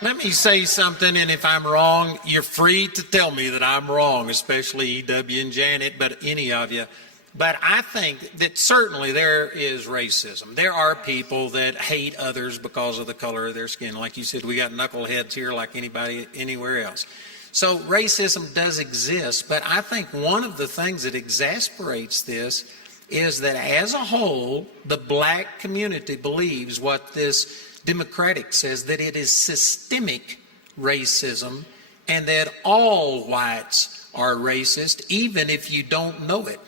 Let me say something, and if I'm wrong, you're free to tell me that I'm wrong, especially E.W. and Janet, but any of you. But I think that certainly there is racism. There are people that hate others because of the color of their skin. Like you said, we got knuckleheads here like anybody anywhere else. So racism does exist, but I think one of the things that exasperates this is that as a whole, the black community believes what this Democratic says, that it is systemic racism and that all whites are racist, even if you don't know it,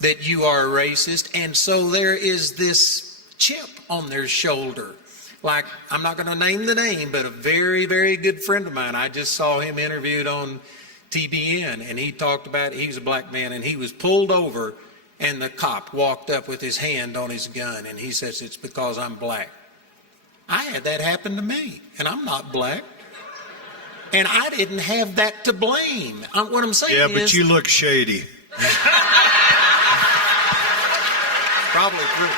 that you are racist. And so there is this chip on their shoulder. Like, I'm not going to name the name, but a very, very good friend of mine, I just saw him interviewed on TBN, and he talked about, he was a black man, and he was pulled over, and the cop walked up with his hand on his gun, and he says, it's because I'm black. I had that happen to me, and I'm not black. And I didn't have that to blame. What I'm saying is... Yeah, but you look shady. Probably true.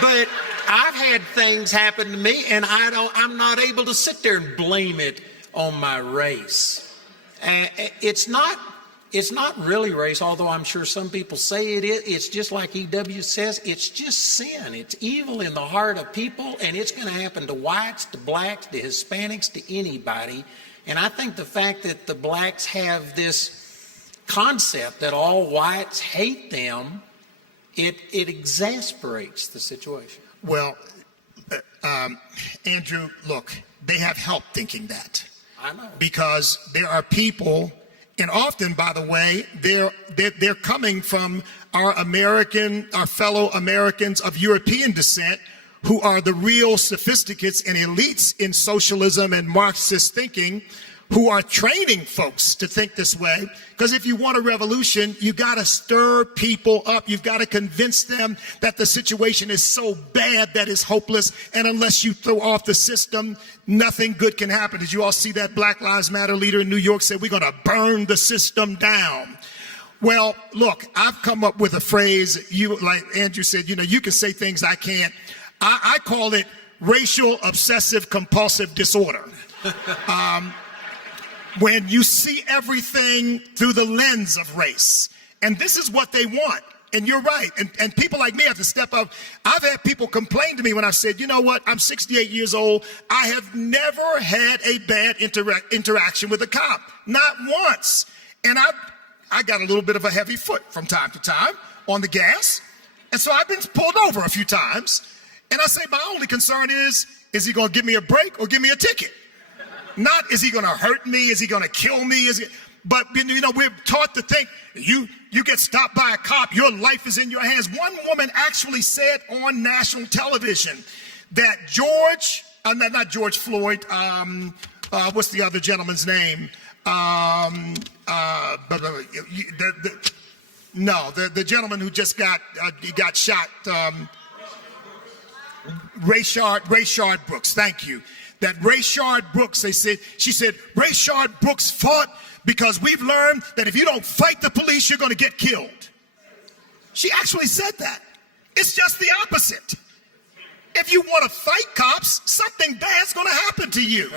But I've had things happen to me, and I'm not able to sit there and blame it on my race. It's not really race, although I'm sure some people say it is. It's just like E.W. says, it's just sin. It's evil in the heart of people, and it's going to happen to whites, to blacks, to Hispanics, to anybody. And I think the fact that the blacks have this concept that all whites hate them, it exasperates the situation. Well, Andrew, look, they have help thinking that. I know. Because there are people... And often, by the way, they're coming from our fellow Americans of European descent who are the real sophisticates and elites in socialism and Marxist thinking, who are training folks to think this way. Because if you want a revolution, you got to stir people up. You've got to convince them that the situation is so bad that it's hopeless. And unless you throw off the system, nothing good can happen. Did you all see that Black Lives Matter leader in New York said, we're going to burn the system down? Well, look, I've come up with a phrase, like Andrew said, you can say things I can't. I call it racial obsessive compulsive disorder. When you see everything through the lens of race. And this is what they want. And you're right. And people like me have to step up. I've had people complain to me when I've said, you know what, I'm 68 years old. I have never had a bad interaction with a cop. Not once. And I got a little bit of a heavy foot from time to time on the gas. And so I've been pulled over a few times. And I say, my only concern is he going to give me a break or give me a ticket? Not, is he going to hurt me? Is he going to kill me? But we're taught to think you get stopped by a cop, your life is in your hands. One woman actually said on national television that not George Floyd, what's the other gentleman's name? The gentleman who just got shot, Rayshard Brooks, thank you. That Rayshard Brooks, she said, Rayshard Brooks fought because we've learned that if you don't fight the police, you're going to get killed. She actually said that. It's just the opposite. If you want to fight cops, something bad's going to happen to you.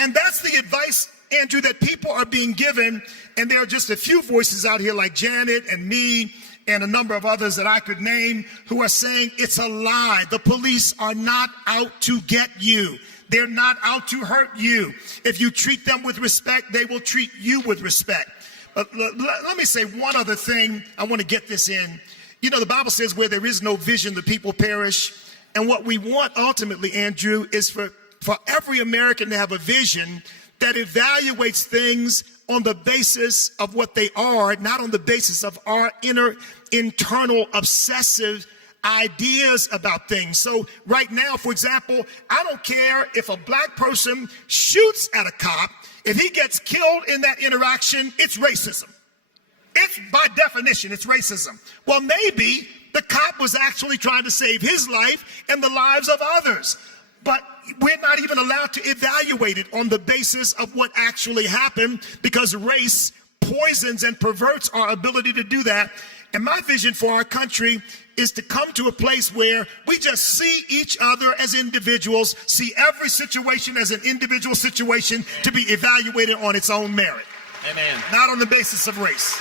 And that's the advice, Andrew, that people are being given. And there are just a few voices out here like Janet and me and a number of others that I could name who are saying it's a lie. The police are not out to get you. They're not out to hurt you. If you treat them with respect, they will treat you with respect. But let me say one other thing. I want to get this in. The Bible says where there is no vision, the people perish. And what we want ultimately, Andrew, is for every American to have a vision that evaluates things on the basis of what they are, not on the basis of our internal obsessive ideas about things. So right now, for example, I don't care if a black person shoots at a cop. If he gets killed in that interaction, it's racism. It's by definition, it's racism. Well, maybe the cop was actually trying to save his life and the lives of others. But we're not even allowed to evaluate it on the basis of what actually happened because race poisons and perverts our ability to do that. And my vision for our country is to come to a place where we just see each other as individuals, see every situation as an individual situation to be evaluated on its own merit, Amen. not on the basis of race.